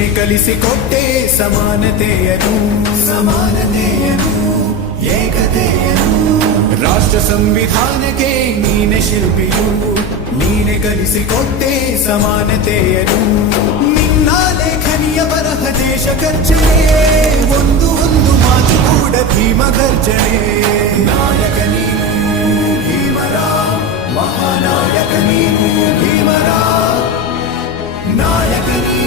ನೀನೆ ಕಲಿಸಿಕೊಟ್ಟೆ ಸಮಾನತೆಯನು ಏಕತೆಯನು ರಾಷ್ಟ್ರ ಸಂವಿಧಾನಕ್ಕೆ ನೀನೆ ಶಿಲ್ಪಿಯು ನೀನೆ ಕಲಿಸಿಕೊಟ್ಟೆ ಸಮಾನತೆಯನು ನಿನ್ನ ಲೇಖನಿಯ ಬರಹ ದೇಶ ಖರ್ಚನೆ ಒಂದು ಮಾತು ಕೂಡ ಭೀಮ ಗರ್ಜನೆ ನಾಯಕ ನೀನು ಭೀಮರ ಮಹಾನಾಯಕ ನೀನು ಭೀಮರ ನಾಯಕ ನೀನು